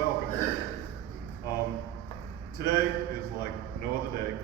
welcome. Today is like no other day.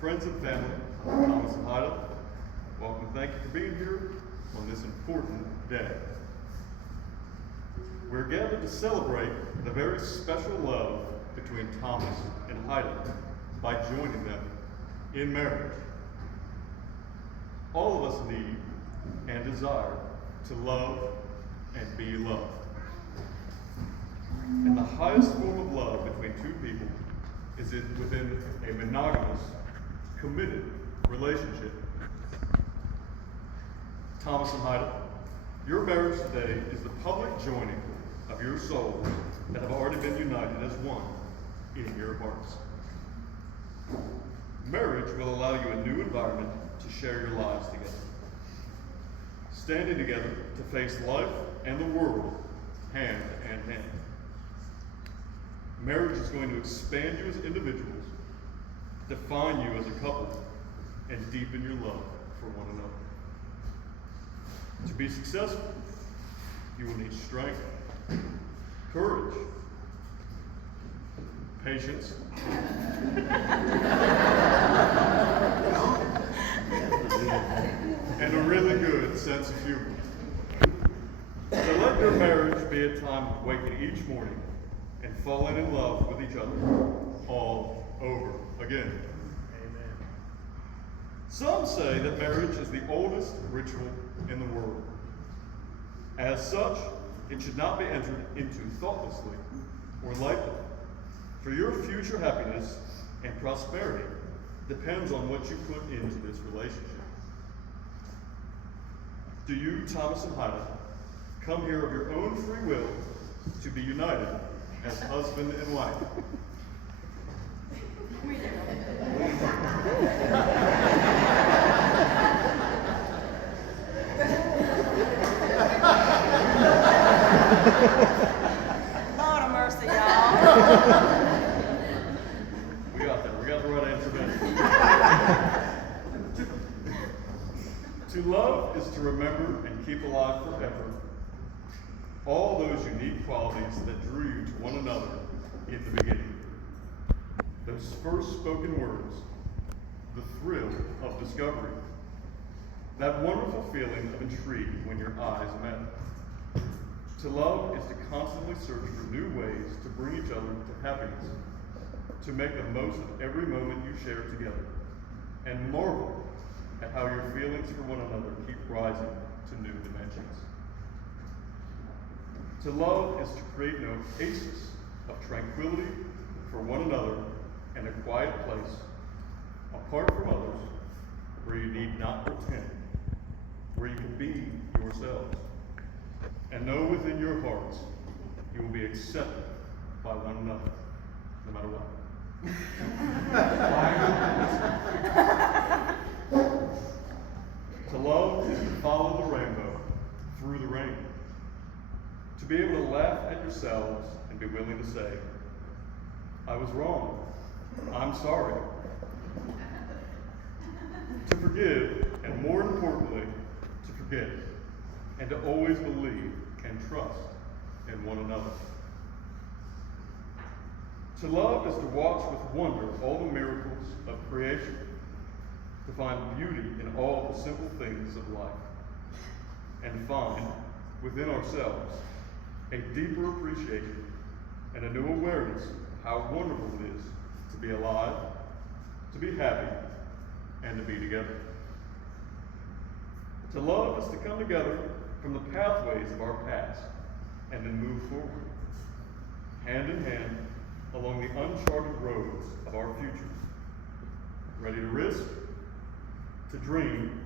Friends and family, Thomas and Heide, welcome and thank you for being here on this important day. We're gathered to celebrate the very special love between Thomas and Heide by joining them in marriage. All of us need and desire to love and be loved. And the highest form of love between two people is within a monogamous, committed relationship. Thomas and Heide, your marriage today is the public joining of your souls that have already been united as one in your hearts. Marriage will allow you a new environment to share your lives together. Standing together to face life and the world hand in hand. Marriage is going to expand you as individuals, define you as a couple, and deepen your love for one another. To be successful, you will need strength, courage, patience, and a really good sense of humor. So let your marriage be a time of waking each morning and falling in love with each other all over again. Amen. Some say that marriage is the oldest ritual in the world. As such, it should not be entered into thoughtlessly or lightly. For your future happiness and prosperity depends on what you put into this relationship. Do you, Thomas and Heide, come here of your own free will to be united as husband and wife? Lord of mercy, y'all. We got that. We got the right answer there. To love is to remember and keep alive forever all those unique qualities that drew you to one another in the beginning. Those first spoken words, the thrill of discovery, that wonderful feeling of intrigue when your eyes met. To love is to constantly search for new ways to bring each other to happiness, to make the most of every moment you share together, and marvel at how your feelings for one another keep rising to new dimensions. To love is to create an oasis of tranquility for one another and a quiet place, apart from others, where you need not pretend, where you can be yourselves, and know within your hearts you will be accepted by one another, no matter what. To love is to follow the rainbow through the rain. To be able to laugh at yourselves and be willing to say, I was wrong. I'm sorry. To forgive, and more importantly, to forget, and to always believe and trust in one another. To love is to watch with wonder all the miracles of creation, to find beauty in all the simple things of life, and to find within ourselves a deeper appreciation and a new awareness of how wonderful it is to be alive, to be happy, and to be together. To love is to come together from the pathways of our past and then move forward, hand in hand, along the uncharted roads of our future, ready to risk, to dream,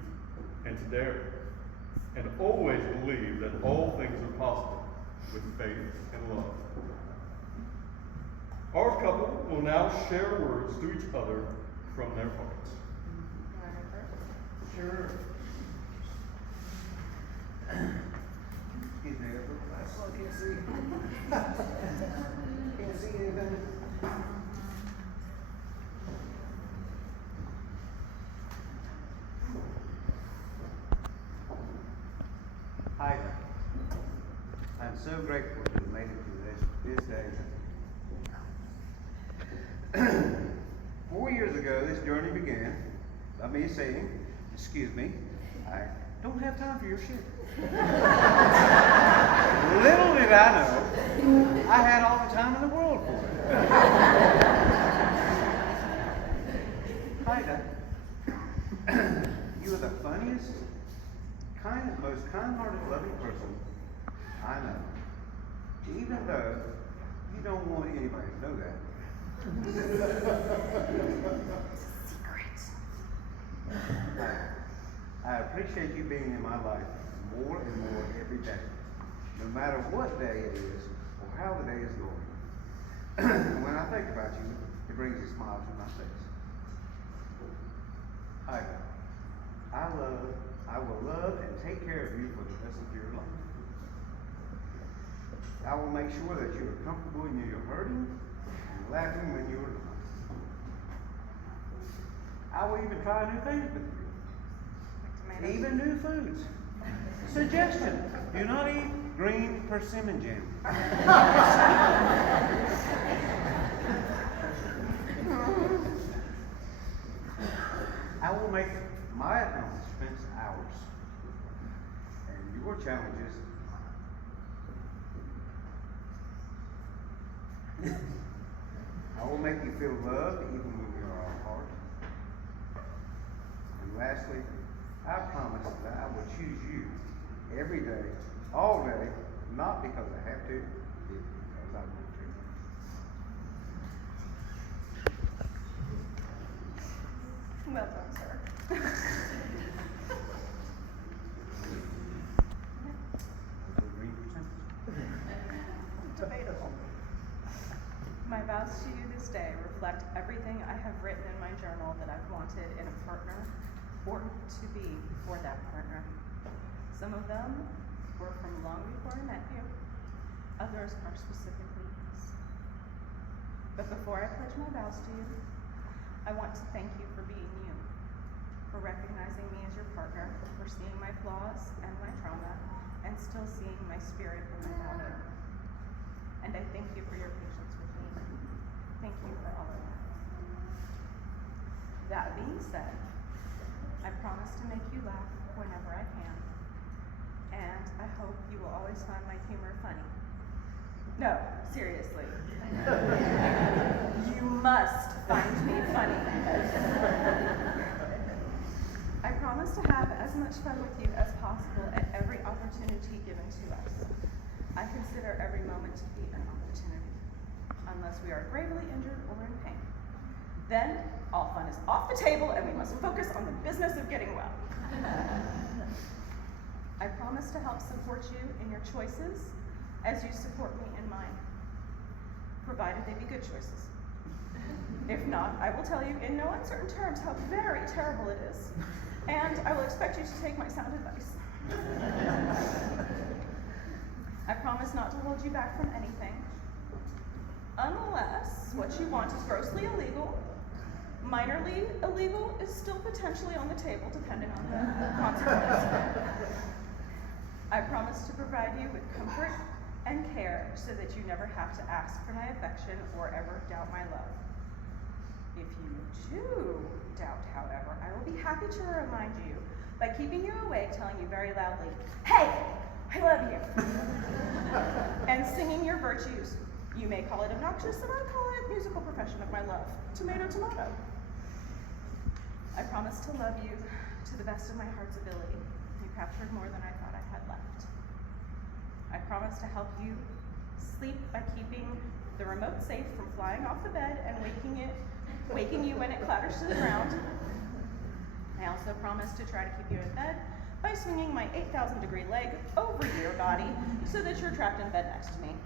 and to dare, and always believe that all things are possible with faith and love. Our couple will now share words to each other from their hearts. Sure. Excuse me, I can't see. Can't see anything. Heide, I'm so grateful to have made it to this day. 4 years ago, this journey began by me saying, "Excuse me, I don't have time for your shit." Little did I know, I had all the time in the world for it. Heide, you are the funniest, most kind-hearted, loving person I know. Even though you don't want anybody to know that. I appreciate you being in my life more and more every day, no matter what day it is or how the day is going. When I think about you, it brings a smile to my face. Heide, I will love and take care of you for the rest of your life. I will make sure that you are comfortable when you're hurting and laughing when you are not. I will even try new things with you. Even new foods. Suggestion: do not eat green persimmon jam. I will make my accomplishments ours, and your challenges. I will make you feel loved even when we are apart. And lastly, I promise that I will choose you every day, all day, not because I have to, but because I want to. Well done, sir. Debatable. My vows to you this day reflect everything I have written in my journal that I've wanted in a partner or to be for that partner. Some of them were from long before I met you. Others are specifically yours. But before I pledge my vows to you, I want to thank you for being you, for recognizing me as your partner, for seeing my flaws and my trauma, and still seeing my spirit and my value. And I thank you for your patience with me. Thank you for all of that. That being said, I promise to make you laugh whenever I can, and I hope you will always find my humor funny. No, seriously. You must find me funny. I promise to have as much fun with you as possible at every opportunity given to us. I consider every moment to be an opportunity, unless we are gravely injured or in pain. Then, all fun is off the table and we must focus on the business of getting well. I promise to help support you in your choices as you support me in mine, provided they be good choices. If not, I will tell you in no uncertain terms how very terrible it is, and I will expect you to take my sound advice. I promise not to hold you back from anything, unless what you want is grossly illegal. Minorly illegal is still potentially on the table, depending on the consequence. I promise to provide you with comfort and care so that you never have to ask for my affection or ever doubt my love. If you do doubt, however, I will be happy to remind you by keeping you awake, telling you very loudly, "Hey, I love you," and singing your virtues. You may call it obnoxious, and I call it musical profession of my love. Tomato, tomato. I promise to love you to the best of my heart's ability. You captured more than I thought I had left. I promise to help you sleep by keeping the remote safe from flying off the bed and waking you when it clatters to the ground. I also promise to try to keep you in bed by swinging my 8,000-degree leg over your body so that you're trapped in bed next to me.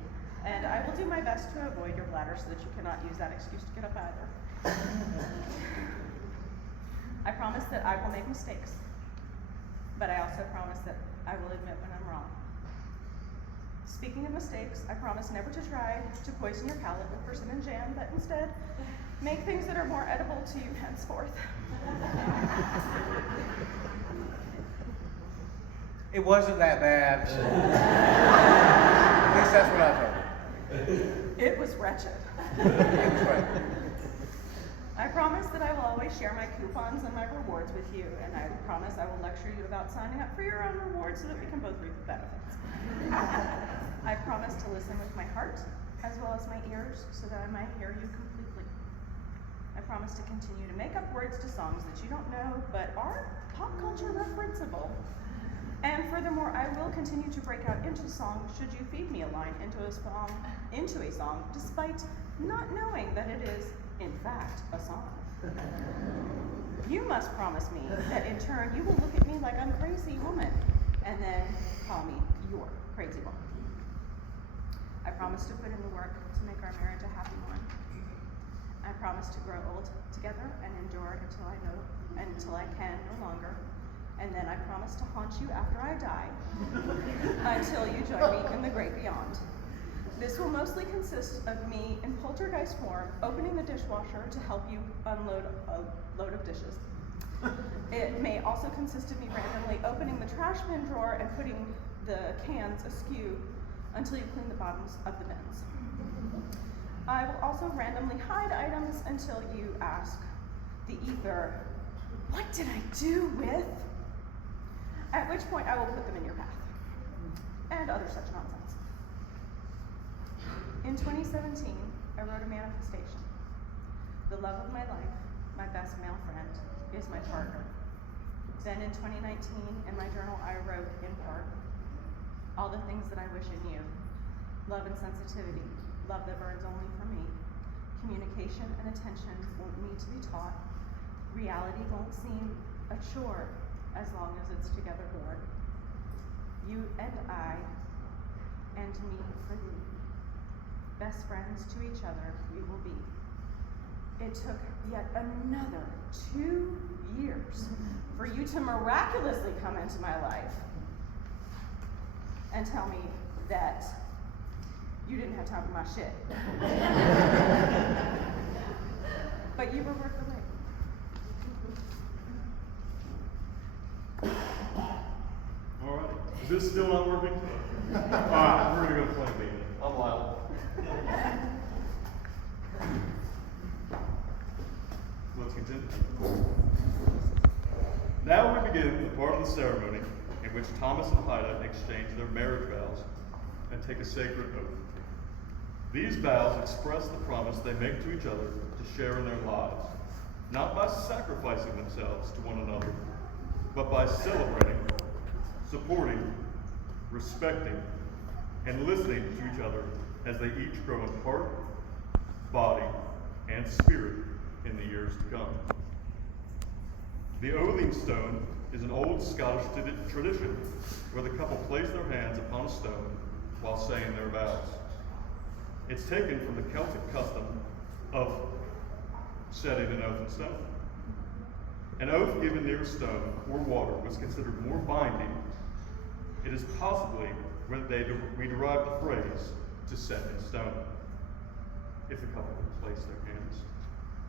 And I will do my best to avoid your bladder so that you cannot use that excuse to get up either. I promise that I will make mistakes, but I also promise that I will admit when I'm wrong. Speaking of mistakes, I promise never to try to poison your palate with persimmon jam, but instead make things that are more edible to you henceforth. It wasn't that bad. what I told her. It was wretched. It was right. I promise that I will always share my coupons and my rewards with you, and I promise I will lecture you about signing up for your own rewards so that we can both reap the benefits. I promise to listen with my heart as well as my ears so that I might hear you completely. I promise to continue to make up words to songs that you don't know but are pop culture referenceable. And furthermore, I will continue to break out into song should you feed me a line into a song, despite not knowing that it is, in fact, a song. You must promise me that in turn you will look at me like I'm a crazy woman, and then call me your crazy woman. I promise to put in the work to make our marriage a happy one. I promise to grow old together and endure until I can no longer. And then I promise to haunt you after I die until you join me in the great beyond. This will mostly consist of me in poltergeist form opening the dishwasher to help you unload a load of dishes. It may also consist of me randomly opening the trash bin drawer and putting the cans askew until you clean the bottoms of the bins. I will also randomly hide items until you ask the ether, "What did I do with?" At which point I will put them in your path. And other such nonsense. In 2017, I wrote a manifestation. The love of my life, my best male friend, is my partner. Then in 2019, in my journal, I wrote in part, all the things that I wish in you. Love and sensitivity, love that burns only for me. Communication and attention won't need to be taught. Reality won't seem a chore as long as it's together born. You and I, and me for thee. Best friends to each other we will be. It took yet another 2 years for you to miraculously come into my life and tell me that you didn't have time for my shit. But you were worth the wait. All right. Is this still not working? All right, we're gonna go play B. I'm loud. Let's continue. Now we begin the part of the ceremony in which Thomas and Heide exchange their marriage vows and take a sacred oath. These vows express the promise they make to each other to share in their lives, not by sacrificing themselves to one another, but by celebrating, supporting, respecting, and listening to each other as they each grow in heart, body, and spirit in the years to come. The oathing stone is an old Scottish tradition where the couple place their hands upon a stone while saying their vows. It's taken from the Celtic custom of setting an oath in stone. An oath given near a stone or water was considered more binding. It is possibly where we derive the phrase to set in stone. If the couple would place their hands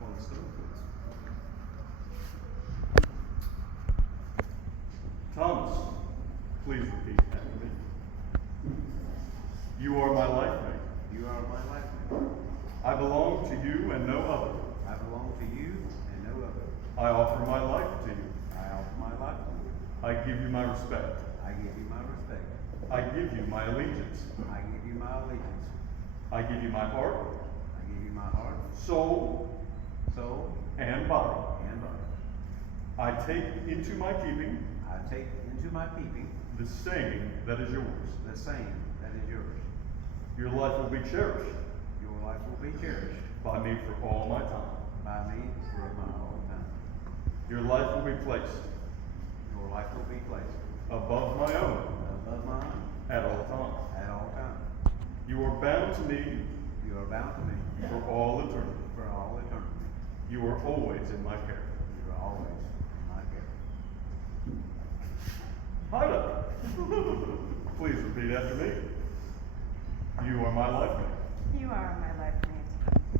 on the stone, please. Thomas, please repeat after me. You are my life mate. You are my life mate. I belong to you and no other. I belong to you and no other. I offer my life to you. I offer my life to you. I give you my respect. I give you my respect. I give you my allegiance. I give you my allegiance. I give you my heart, I give you my heart, soul, soul, and body. and body. I take into my keeping I take into my keeping the same that is yours. the same that is yours. Your life will be cherished Your life will be cherished by me for all my time. by me for my whole time. Your life will be placed Your life will be placed above my own above mine at all times. at all times. You are bound to me You are bound to me for all eternity. for all eternity. You are always in my care. You are always in my care. Heide, please repeat after me. You are my life mate. You are my life mate.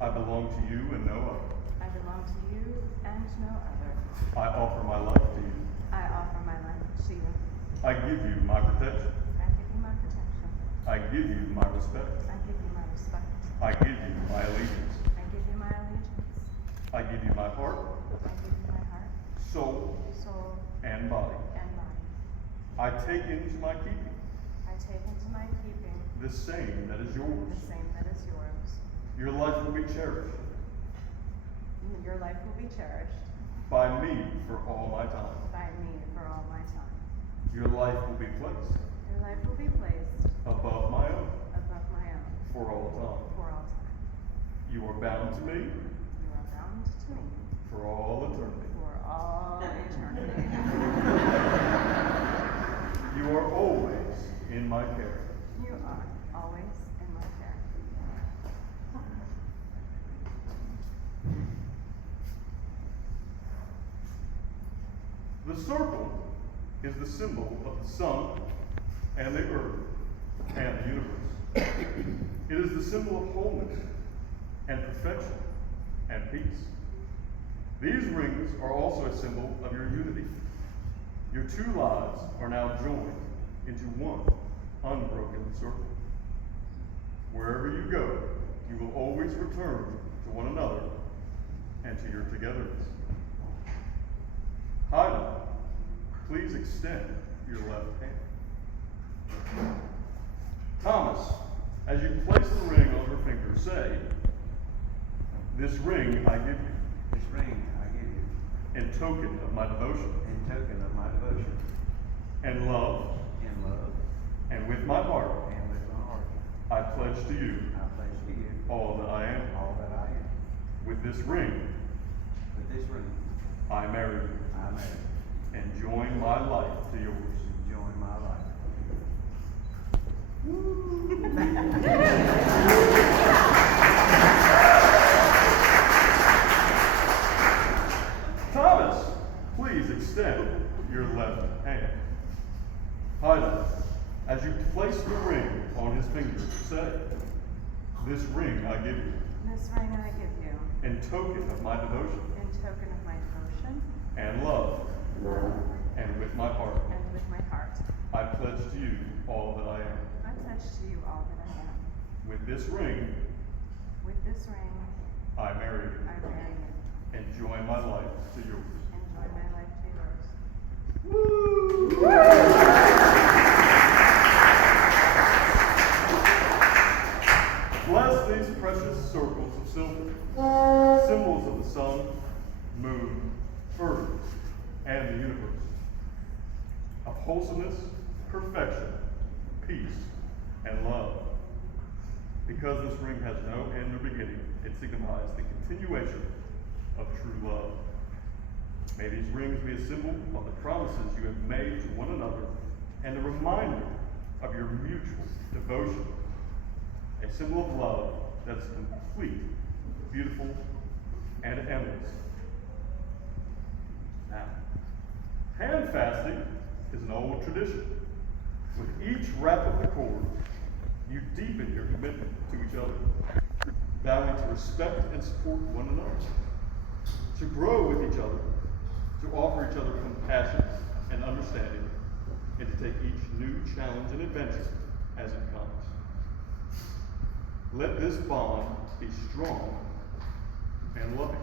I belong to you and no other. I belong to you and no other. I offer my life to you. I offer my life to you. I give you my protection. I give you my protection. I give you my respect. I give you my allegiance. I give you my allegiance. I give you my heart, I give you my heart, soul, soul, and body. and body. I take into my keeping I take into my keeping the same that is yours. the same that is yours. Your life will be cherished Your life will be cherished by me for all my time. by me for all my time. Your life will be placed Your life will be placed above my own above my own for all time. for all time. You are bound to me You are bound to me for all eternity. for all eternity. You are always in my care. You are always in my care. The circle is the symbol of the sun and the earth and the universe. It is the symbol of wholeness and perfection and peace. These rings are also a symbol of your unity. Your two lives are now joined into one unbroken circle. Wherever you go, you will always return to one another and to your togetherness. Heide, please extend your left hand. Thomas, as you place the ring on her finger, say, "This ring I give you, This ring I give you in token of my devotion in token of my devotion and love, in love and with my heart, and with my heart. I pledge to you I pledge to you all that I am. all that I am. With this ring, With this ring, I marry you I marry and join my life to yours." you. Join my life. Thomas, please extend your left hand. Heide, as you place the ring on his finger, say, "This ring I give you, This ring I give you in token of my devotion in token of my devotion and love, and with my heart, and with my heart. I pledge to you all that I am." I pledge to you all that I am. With this ring, With this ring, I marry you I marry you and join my life to yours. and join my life to yours. Bless these precious circles of silver, symbols of the sun, moon, earth, and the universe, of wholesomeness, perfection, peace, and love. Because this ring has no end or beginning, it signifies the continuation of true love. May these rings be a symbol of the promises you have made to one another and a reminder of your mutual devotion. A symbol of love that is complete, beautiful, and endless. Now, hand fasting is an old tradition. With each rap of the cord, you deepen your commitment to each other, vowing to respect and support one another, to grow with each other, to offer each other compassion and understanding, and to take each new challenge and adventure as it comes. Let this bond be strong and loving.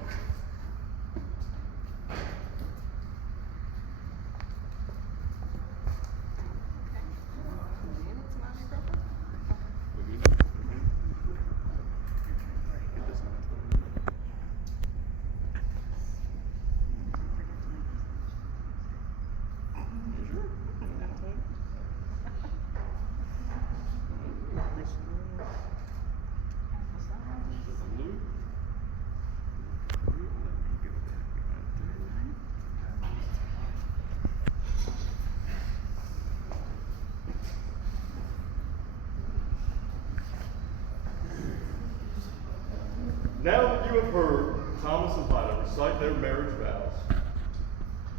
Now that you have heard Thomas and Heide recite their marriage vows,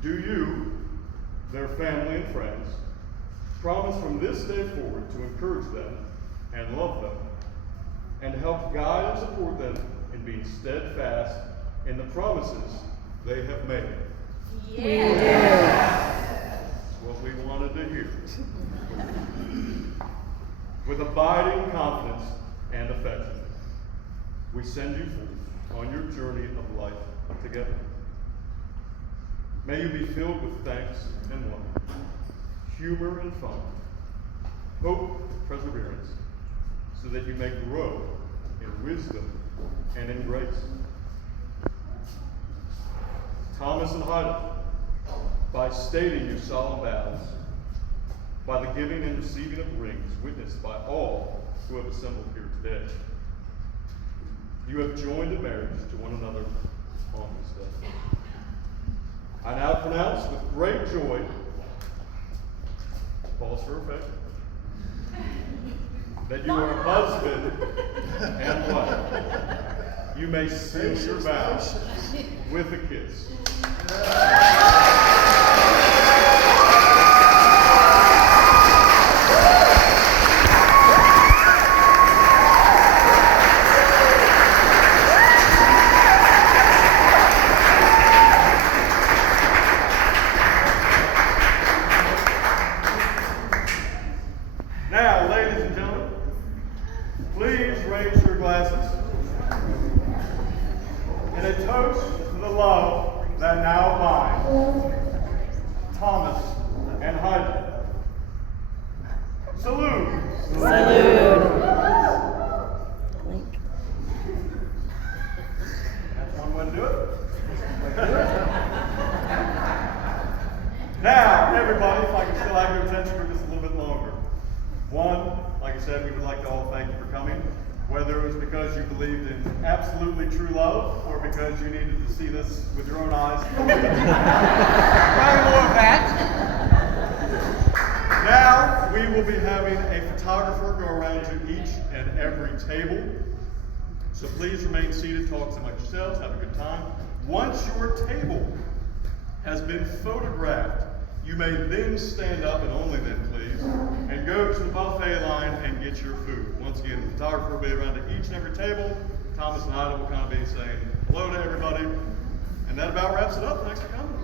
do you, their family and friends, promise from this day forward to encourage them and love them, and help guide and support them in being steadfast in the promises they have made? Yeah. That's what we wanted to hear. With abiding confidence and affection, we send you forth on your journey of life together. May you be filled with thanks and wonder, humor and fun, hope and perseverance, so that you may grow in wisdom and in grace. Thomas and Heide, by stating your solemn vows, by the giving and receiving of rings witnessed by all who have assembled here today, you have joined in marriage to one another on this day. I now pronounce with great joy, pause for effect, that you are husband and wife. You may seal your vows with a kiss. Now, ladies and gentlemen, please raise your glasses in a toast to the love that now binds Thomas and Heide. Salute. That's one way to do it. Now, everybody, if I can still have your attention for just a little bit longer. One, like I said, we would like to all thank you for coming, whether it was because you believed in absolutely true love or because you needed to see this with your own eyes. Probably more of that. Now, we will be having a photographer go around to each and every table. So please remain seated, talk among yourselves, have a good time. Once your table has been photographed, you may then stand up, and only then please, and go to the buffet line and get your food. Once again, the photographer will be around to each and every table. Thomas and Heide will kind of be saying hello to everybody. And that about wraps it up. Thanks for coming.